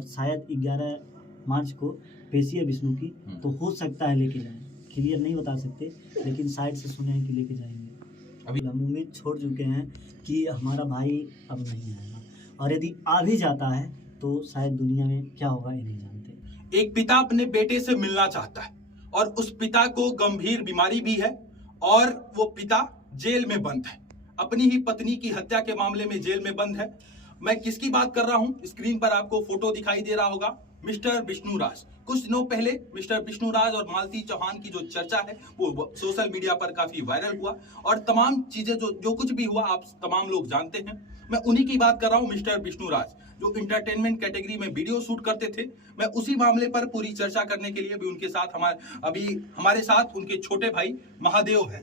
और शायद 11 मार्च को पेशी है विष्णु की, तो हो सकता है लेके जाएं। क्लियर नहीं बता सकते, लेकिन साइड से सुने हैं कि लेके जाएंगे। अभी हम उम्मीद छोड़ चुके हैं कि हमारा भाई अब नहीं आएगा, और यदि आ भी जाता है तो शायद दुनिया में क्या होगा ये नहीं जानते। एक पिता अपने बेटे से मिलना चाहता है और उस पिता को गंभीर बीमारी भी है और वो पिता जेल में बंद है, अपनी ही पत्नी की हत्या के मामले में जेल में बंद है। मैं किसकी बात कर रहा हूं? स्क्रीन पर आपको फोटो दिखाई दे रहा होगा, मिस्टर विष्णु राज। कुछ दिनों पहले मिस्टर विष्णु राज और मालती चौहान की जो चर्चा है वो सोशल मीडिया पर काफी वायरल हुआ और तमाम चीजें जो कुछ भी हुआ आप तमाम लोग जानते हैं। मैं उन्हीं की बात कर रहा हूं, मिस्टर विष्णु राज, जो इंटरटेनमेंट कैटेगरी में वीडियो शूट करते थे। मैं उसी मामले पर पूरी चर्चा करने के लिए भी उनके साथ हमारे साथ उनके छोटे भाई महादेव है।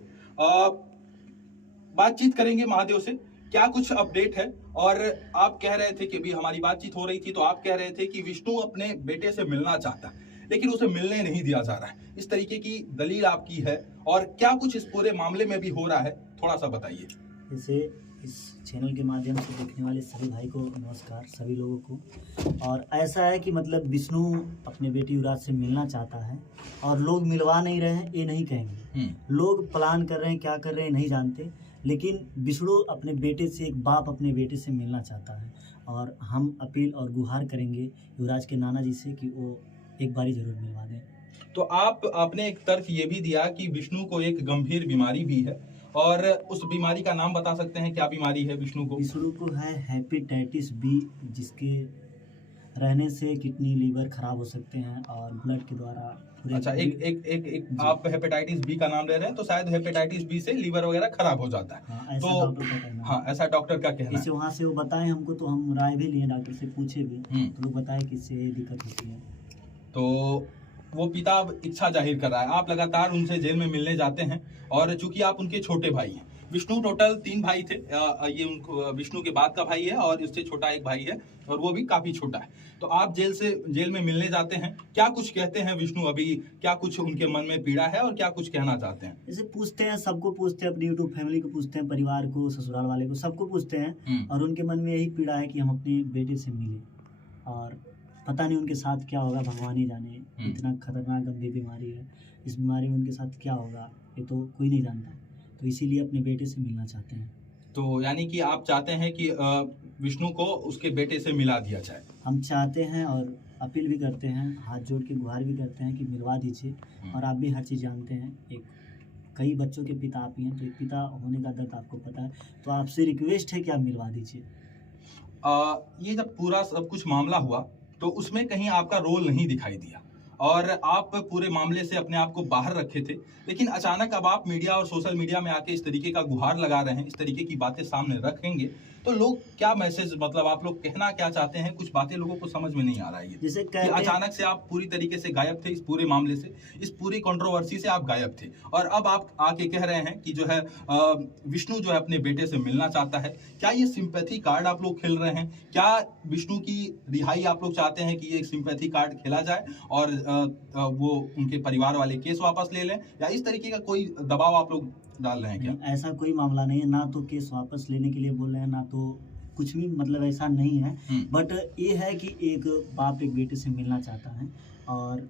बातचीत करेंगे महादेव से, क्या कुछ अपडेट है। और आप कह रहे थे कि भी हमारी बातचीत हो रही थी तो आप कह रहे थे कि विष्णु अपने बेटे से मिलना चाहता है लेकिन उसे मिलने नहीं दिया जा रहा है, इस तरीके की दलील आपकी है। और क्या कुछ इस पूरे मामले में भी हो रहा है, थोड़ा सा बताइए। जैसे इस चैनल के माध्यम से देखने वाले सभी भाई को नमस्कार, सभी लोगों को। और ऐसा है कि मतलब विष्णु अपने बेटी युवराज से मिलना चाहता है और लोग मिलवा नहीं रहे हैं, ये नहीं कहेंगे। लोग प्लान कर रहे हैं, क्या कर रहे हैं नहीं जानते, लेकिन विष्णु अपने बेटे से, एक बाप अपने बेटे से मिलना चाहता है। और हम अपील और गुहार करेंगे युवराज के नाना जी से कि वो एक बारी जरूर मिलवा दें। तो आपने एक तर्क ये भी दिया कि विष्णु को एक गंभीर बीमारी भी है, और उस बीमारी का नाम बता सकते हैं, क्या बीमारी है विष्णु को? विष्णु को है हेपेटाइटिस बी, जिसके रहने से किडनी लीवर खराब हो सकते हैं और ब्लड के द्वारा। अच्छा, एक आप हेपेटाइटिस बी का नाम ले रहे हैं, तो शायद हेपेटाइटिस बी से लीवर वगैरह खराब हो जाता है। हाँ, ऐसा तो डॉक्टर का कहना है। हाँ, ऐसा डॉक्टर का कहना है। इसे वहाँ से वो बताएं हमको, तो हम राय भी लिए, डॉक्टर से पूछे भी, तो लोग बताए कि इससे दिक्कत होती है। तो वो पिता इच्छा जाहिर कर रहा है, आप लगातार उनसे जेल में मिलने जाते हैं, और चूंकि आप उनके छोटे भाई हैं, विष्णु टोटल 3 भाई थे, ये उनको विष्णु के बाद का भाई है और इससे छोटा एक भाई है और वो भी काफी छोटा है। तो आप जेल में मिलने जाते हैं, क्या कुछ कहते हैं विष्णु? अभी क्या कुछ उनके मन में पीड़ा है और क्या कुछ कहना चाहते हैं? जैसे पूछते हैं, सबको पूछते हैं, अपनी यूट्यूब फैमिली को पूछते हैं, परिवार को, ससुराल वाले को, सबको पूछते हैं, और उनके मन में यही पीड़ा है कि हम अपने बेटे से मिले, और पता नहीं उनके साथ क्या होगा, भगवान ही जाने। इतना खतरनाक गंभीर बीमारी है, इस बीमारी में उनके साथ क्या होगा ये तो कोई नहीं जानता, तो इसीलिए अपने बेटे से मिलना चाहते हैं। तो यानी कि आप चाहते हैं कि विष्णु को उसके बेटे से मिला दिया जाए? हम चाहते हैं और अपील भी करते हैं, हाथ जोड़ के गुहार भी करते हैं कि मिलवा दीजिए। और आप भी हर चीज़ जानते हैं, एक कई बच्चों के पिता आप ही हैं, तो एक पिता होने का दर्द आपको पता है, तो आपसे रिक्वेस्ट है कि आप मिलवा दीजिए। ये जब पूरा सब कुछ मामला हुआ तो उसमें कहीं आपका रोल नहीं दिखाई दिया और आप पूरे मामले से अपने आप को बाहर रखे थे, लेकिन अचानक अब आप मीडिया और सोशल मीडिया में आके इस तरीके का गुहार लगा रहे हैं, इस तरीके की बातें सामने रखेंगे, तो लोग क्या मैसेज, मतलब आप लोग कहना क्या चाहते हैं? कुछ बातें लोगों को समझ में नहीं आ रहा है। जैसे कि अचानक से आप पूरी तरीके से गायब थे, इस पूरे मामले से, इस पूरी कंट्रोवर्सी से आप गायब थे, और अब आप आके कह रहे हैं कि जो है विष्णु जो है अपने बेटे से मिलना चाहता है। क्या ये सिंपैथी कार्ड आप लोग खेल रहे हैं? क्या विष्णु की रिहाई आप लोग चाहते हैं कि ये एक सिंपैथी कार्ड खेला जाए और वो उनके परिवार वाले केस वापस ले लें, या इस तरीके का कोई दबाव आप लोग डाल रहे हैं क्या? ऐसा कोई मामला नहीं है, ना तो केस वापस लेने के लिए बोल रहे हैं, ना तो कुछ भी, मतलब ऐसा नहीं है। बट ये है कि एक बाप एक बेटे से मिलना चाहता है और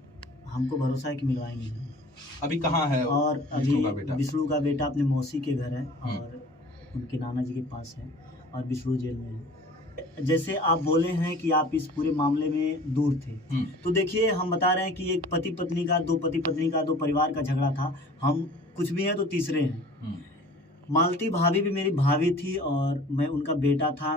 हमको भरोसा है कि मिलवाएंगे। अभी कहाँ है? और अभी विष्णु का बेटा अपने मौसी के घर है और उनके नाना जी के पास है, और विष्णु जेल में है। जैसे आप बोले हैं कि आप इस पूरे मामले में दूर थे, तो देखिए हम बता रहे हैं कि एक पति पत्नी का, दो परिवार का झगड़ा था, हम कुछ भी हैं तो तीसरे हैं। मालती भाभी भी मेरी भाभी थी और मैं उनका बेटा था,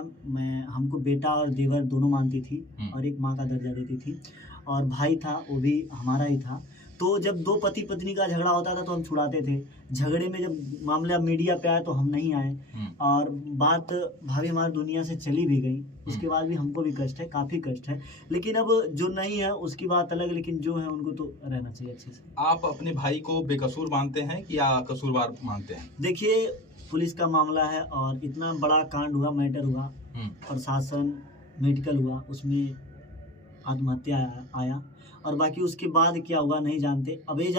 हमको बेटा और देवर दोनों मानती थी और एक माँ का दर्जा देती थी, और भाई था वो भी हमारा ही था। तो जब दो पति पत्नी का झगड़ा होता था तो हम छुड़ाते थे, झगड़े में जब मामला मीडिया पे आया तो हम नहीं आए, और बात भाभी हमारी दुनिया से चली भी गई, उसके बाद भी हमको भी कष्ट है, काफ़ी कष्ट है। लेकिन अब जो नहीं है उसकी बात अलग, लेकिन जो है उनको तो रहना चाहिए अच्छे से। आप अपने भाई को बेकसूर मानते हैं कि या कसूरवार मानते हैं? देखिए, पुलिस का मामला है और इतना बड़ा कांड हुआ, मैटर हुआ, प्रशासन मेडिकल हुआ, उसमें आत्महत्या आया, और बाकी उसके बाद क्या हुआ नहीं जानते। अब ये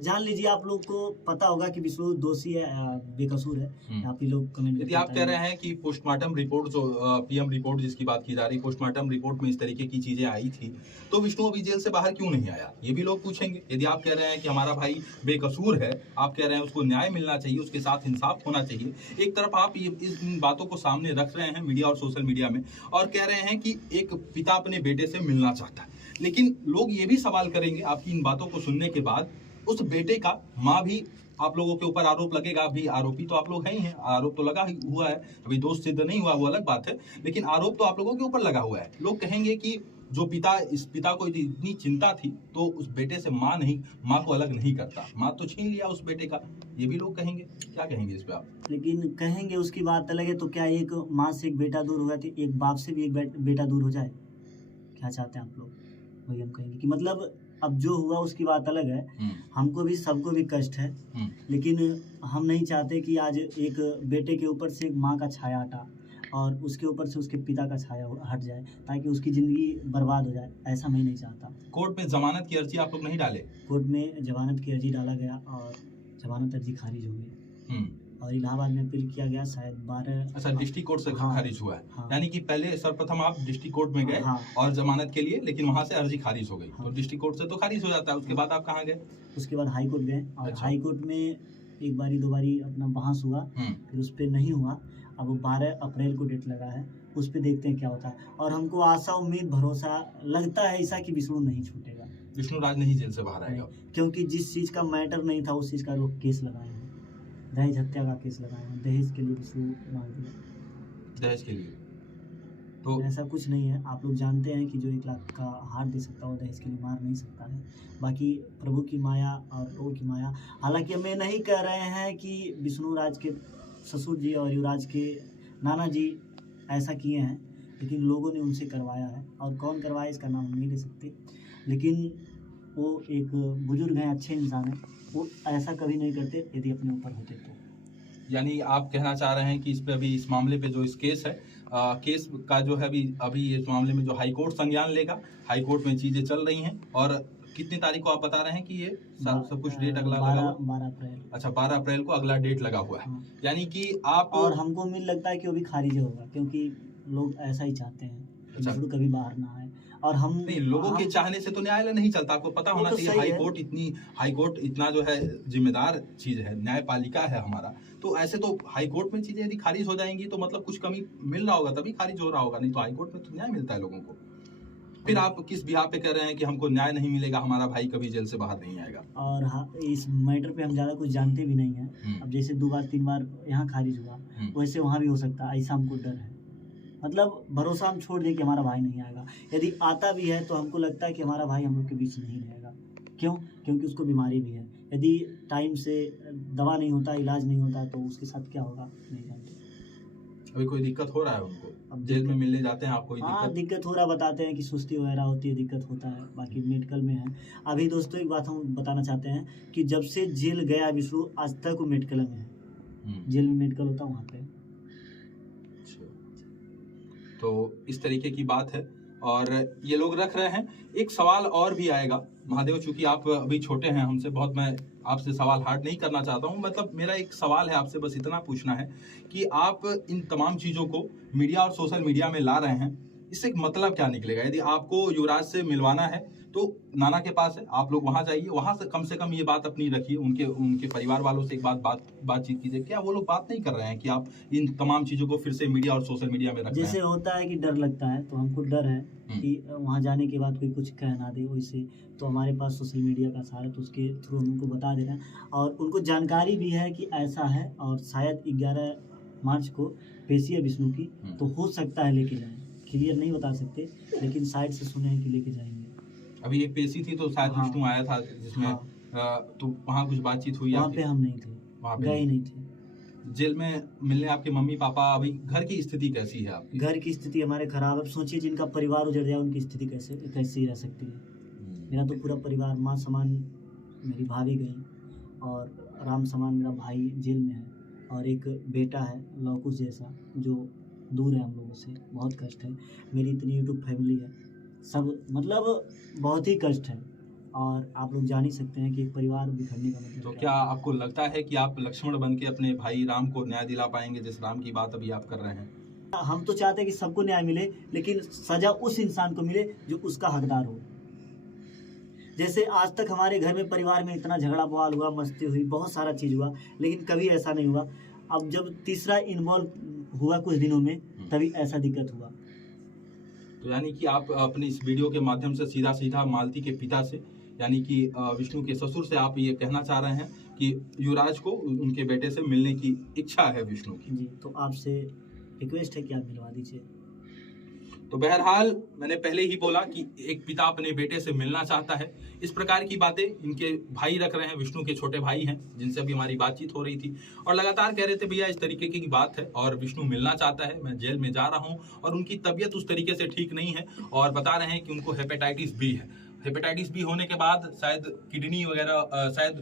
जान लीजिए, आप लोग को पता होगा कि विष्णु दोषी है, बेकसूर है। आप ही लोग कमेंट यदि आप कह रहे हैं कि पोस्टमार्टम रिपोर्ट जो पीएम रिपोर्ट जिसकी बात की जा रही है, पोस्टमार्टम रिपोर्ट में इस तरीके की चीजें आई थी, तो विष्णु अभी जेल से बाहर क्यों नहीं आया, ये भी लोग पूछेंगे। यदि आप कह रहे हैं कि हमारा भाई बेकसूर है, आप कह रहे हैं उसको न्याय मिलना चाहिए, उसके साथ इंसाफ होना चाहिए, एक तरफ आप इन बातों को सामने रख रहे हैं मीडिया और सोशल मीडिया में, और कह रहे हैं कि एक पिता अपने बेटे से मिलना चाहता है, लेकिन लोग ये भी सवाल करेंगे आपकी इन बातों को सुनने के बाद, उस बेटे का माँ भी आप लोगों के ऊपर आरोप लगेगा। अभी आरोपी तो आप लोग हैं ही हैं, आरोप तो लगा हुआ है, अभी दोष सिद्ध नहीं हुआ वो अलग बात है, लेकिन आरोप तो आप लोगों के ऊपर लगा हुआ है। लोग कहेंगे कि जो इस पिता को इतनी चिंता थी तो उस बेटे से माँ को अलग नहीं करता, माँ तो छीन लिया उस बेटे का, ये भी लोग कहेंगे। क्या कहेंगे इस पे आप? लेकिन कहेंगे उसकी बात अलग है, तो क्या एक माँ से एक बेटा दूर हो गया तो एक बाप से भी एक बेटा दूर हो जाए? क्या चाहते हैं आप लोग? वही हम कहेंगे कि मतलब अब जो हुआ उसकी बात अलग है, हमको भी सबको भी कष्ट है, लेकिन हम नहीं चाहते कि आज एक बेटे के ऊपर से एक माँ का छाया हटा और उसके ऊपर से उसके पिता का छाया हट जाए, ताकि उसकी ज़िंदगी बर्बाद हो जाए। ऐसा मैं नहीं चाहता। कोर्ट में जमानत की अर्जी आप लोग नहीं डाले? कोर्ट में जमानत की अर्जी डाला गया और जमानत अर्जी खारिज हो गई, और इलाहाबाद में अपील किया गया, शायद 12। अच्छा, डिस्ट्रिक्ट कोर्ट से खारिज हुआ है। हाँ। यानी कि पहले सर्वप्रथम आप डिस्ट्रिक्ट कोर्ट में गए और जमानत के लिए, लेकिन वहां से अर्जी खारिज हो गई। तो डिस्ट्रिक्ट कोर्ट से तो खारिज हो जाता है, उसके बाद आप कहाँ गए? उसके बाद हाई कोर्ट गए, और हाई कोर्ट में एक बारी दो बारी अपना बहस हुआ, फिर उस पर नहीं हुआ। अब 12 अप्रैल को डेट लगा है, उस पर देखते हैं क्या होता है। और हमको आशा उम्मीद भरोसा लगता है ऐसा कि विष्णु नहीं छूटेगा, विष्णु राज नहीं जेल से बाहर आएगा, क्योंकि जिस चीज़ का मैटर नहीं था उस चीज़ का लोग केस लगाए हैं, दहेज हत्या का केस लगाए हैं, दहेज के लिए विष्णु मार दिया। दहेज के लिए तो ऐसा कुछ नहीं है। आप लोग जानते हैं कि जो 1 लाख का हार दे सकता है वो दहेज के लिए मार नहीं सकता है। बाकी प्रभु की माया और प्रभु की माया। हालांकि हम ये नहीं कह रहे हैं कि विष्णु राज के ससुर जी और युवराज के नाना जी ऐसा किए हैं, लेकिन लोगों ने उनसे करवाया है, और कौन करवाया इसका नाम नहीं ले सकते, लेकिन वो एक बुजुर्ग हैं, अच्छे इंसान हैं, वो ऐसा कभी नहीं करते यदि अपने ऊपर होते तो। यानी आप कहना चाह रहे हैं कि इस पे अभी इस मामले पे जो इस केस है, केस का जो है अभी इस मामले में जो हाई कोर्ट संज्ञान लेगा, हाई कोर्ट में चीजें चल रही हैं। और कितनी तारीख को आप बता रहे हैं कि ये सब कुछ डेट अगला लगा हुआ? 12 अप्रैल। अच्छा, 12 अप्रैल को अगला डेट लगा हुआ है। यानी कि आप, और हमको उम्मीद लगता है कि वो भी खारिज होगा, क्योंकि लोग ऐसा ही चाहते हैं कि विष्णु कभी बाहर ना आए। और हम नहीं, लोगों के चाहने से तो न्यायालय नहीं चलता, आपको पता होना चाहिए। हाई कोर्ट इतना जो है जिम्मेदार चीज है, न्यायपालिका है हमारा, तो ऐसे तो हाई कोर्ट में चीजें यदि खारिज हो जाएंगी तो मतलब कुछ कमी मिल रहा होगा तभी खारिज हो रहा होगा, नहीं तो हाई कोर्ट में तो न्याय मिलता है लोगों को। फिर आप किस बिहार पे कह रहे हैं कि हमको न्याय नहीं मिलेगा, हमारा भाई कभी जेल से बाहर नहीं आएगा? और इस मैटर पे हम ज़्यादा कुछ जानते भी नहीं हैं। अब जैसे 2 बार 3 बार यहाँ खारिज हुआ, वैसे वहाँ भी हो सकता है, ऐसा हमको डर है। मतलब भरोसा हम छोड़ दें कि हमारा भाई नहीं आएगा। यदि आता भी है तो हमको लगता है कि हमारा भाई हम लोग के बीच नहीं रहेगा। क्यों? क्योंकि उसको बीमारी भी है। यदि टाइम से दवा नहीं होता, इलाज नहीं होता, तो उसके साथ क्या होगा नहीं जानते। अभी कोई दिक्कत हो रहा है उनको? अब जेल में मिलने जाते हैं, आपको दिक्कत हो रहा, बताते हैं कि सुस्ती वगैरह होती है, दिक्कत होता है, बाकी मेडिकल में है। अभी दोस्तों एक बात हम बताना चाहते हैं कि जब से जेल गया विष्णु, आज तक वो मेडिकल में है। जेल में मेडिकल होता है वहाँ पे। तो इस तरीके की बात है और ये लोग रख रहे हैं। एक सवाल और भी आएगा महादेव, चूंकि आप अभी छोटे हैं हमसे बहुत, मैं आपसे सवाल हार्ड नहीं करना चाहता हूं, मतलब मेरा एक सवाल है आपसे, बस इतना पूछना है कि आप इन तमाम चीजों को मीडिया और सोशल मीडिया में ला रहे हैं, इससे एक मतलब क्या निकलेगा? यदि आपको युवराज से मिलवाना है तो नाना के पास है, आप लोग वहां जाइए, वहां से कम ये बात अपनी रखिए, उनके परिवार वालों से एक बातचीत कीजिए। क्या वो लोग बात नहीं कर रहे हैं कि आप इन तमाम चीजों को फिर से मीडिया और सोशल मीडिया में रख रहे हैं? जैसे होता है कि डर लगता है, तो हमको डर है कि वहाँ जाने के बाद कोई कुछ कह ना दे, वैसे तो हमारे पास सोशल मीडिया का सहारा, तो उसके थ्रू हम उनको बता दे रहे हैं, और उनको जानकारी भी है कि ऐसा है, और शायद 11 मार्च को पेशी है विष्णु की, तो हो सकता है लेके जाएं। क्लियर नहीं बता सकते, लेकिन साइड से सुने हैं कि लेके जाएंगे। अभी एक पेशी थी तो शायद विष्णु आया था जिसमें, तो वहाँ कुछ बातचीत हुई? वहाँ पे हम नहीं थे, गए नहीं थे। जेल में मिलने आपके मम्मी पापा, अभी घर की स्थिति कैसी है आपकी? घर की स्थिति हमारे खराब। अब सोचिए जिनका परिवार उजड़ जाए उनकी स्थिति कैसी रह सकती है। मेरा तो पूरा परिवार, माँ समान मेरी भाभी गई, और राम समान मेरा भाई जेल में है, और एक बेटा है लौकुश जैसा जो दूर है हम लोगों से। बहुत कष्ट है। मेरी इतनी यूट्यूब फैमिली है, सब मतलब बहुत ही कष्ट है। और आप लोग जान ही सकते हैं कि एक परिवार बिखरने का मतलब तो क्या क्या आपको लगता है कि आप लक्ष्मण बन के अपने भाई राम को न्याय दिला पाएंगे, जिस राम की बात अभी आप कर रहे हैं? है। हम तो चाहते हैं कि सबको न्याय मिले, लेकिन सजा उस इंसान को मिले जो उसका हकदार हो। जैसे आज तक हमारे घर में परिवार में इतना झगड़ा बवाल हुआ, मस्ती हुई, बहुत सारा चीज़ हुआ, लेकिन कभी ऐसा नहीं हुआ। अब जब तीसरा इन्वॉल्व हुआ कुछ दिनों में, तभी ऐसा दिक्कत हुआ। तो यानी कि आप अपने इस वीडियो के माध्यम से सीधा सीधा मालती के पिता से, यानी कि विष्णु के ससुर से आप ये कहना चाह रहे हैं कि युवराज को उनके बेटे से मिलने की इच्छा है विष्णु की। जी, तो आपसे रिक्वेस्ट है कि आप मिलवा दीजिए। तो बहरहाल मैंने पहले ही बोला कि एक पिता अपने बेटे से मिलना चाहता है। इस प्रकार की बातें इनके भाई रख रहे हैं, विष्णु के छोटे भाई हैं, जिनसे अभी हमारी बातचीत हो रही थी, और लगातार कह रहे थे भैया इस तरीके की बात है और विष्णु मिलना चाहता है, मैं जेल में जा रहा हूं और उनकी तबीयत उस तरीके से ठीक नहीं है, और बता रहे हैं कि उनको हेपेटाइटिस बी है। हेपेटाइटिस बी होने के बाद शायद किडनी वगैरह, शायद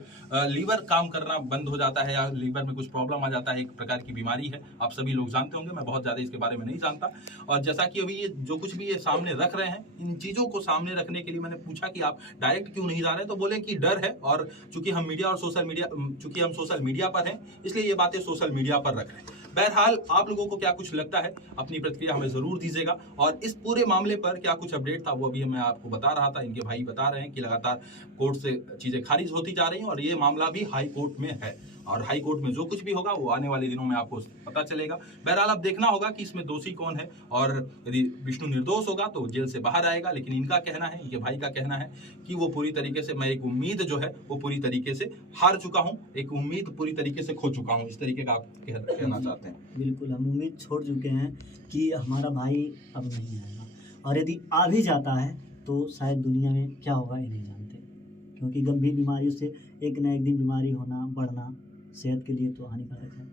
लीवर काम करना बंद हो जाता है, या लीवर में कुछ प्रॉब्लम आ जाता है, एक प्रकार की बीमारी है, आप सभी लोग जानते होंगे, मैं बहुत ज़्यादा इसके बारे में नहीं जानता। और जैसा कि अभी ये जो कुछ भी ये सामने रख रहे हैं, इन चीज़ों को सामने रखने के लिए मैंने पूछा कि आप डायरेक्ट क्यों नहीं जा रहे, तो बोले कि डर है, और चूंकि हम मीडिया और चूंकि हम सोशल मीडिया पर हैं, इसलिए ये बातें सोशल मीडिया पर रख रहे हैं। बहरहाल आप लोगों को क्या कुछ लगता है, अपनी प्रतिक्रिया हमें जरूर दीजिएगा, और इस पूरे मामले पर क्या कुछ अपडेट था वो अभी मैं आपको बता रहा था। इनके भाई बता रहे हैं कि लगातार कोर्ट से चीजें खारिज होती जा रही हैं, और ये मामला भी हाई कोर्ट में है, और हाई कोर्ट में जो कुछ भी होगा वो आने वाले दिनों में आपको पता चलेगा। बहरहाल अब देखना होगा कि इसमें दोषी कौन है, और यदि विष्णु निर्दोष होगा तो जेल से बाहर आएगा, लेकिन इनका कहना है, इनके भाई का कहना है कि वो पूरी तरीके से, मैं एक उम्मीद जो है वो पूरी तरीके से हार चुका हूँ, एक उम्मीद पूरी तरीके से खो चुका हूँ, इस तरीके का आप कहना चाहते हैं? बिल्कुल, हम उम्मीद छोड़ चुके हैं कि हमारा भाई अब नहीं आएगा, और यदि आ भी जाता है तो शायद दुनिया में क्या होगा ये नहीं जानते, क्योंकि गंभीर बीमारियों से एक न एक दिन बीमारी होना, बढ़ना सेहत के लिए तो हानिकारक है।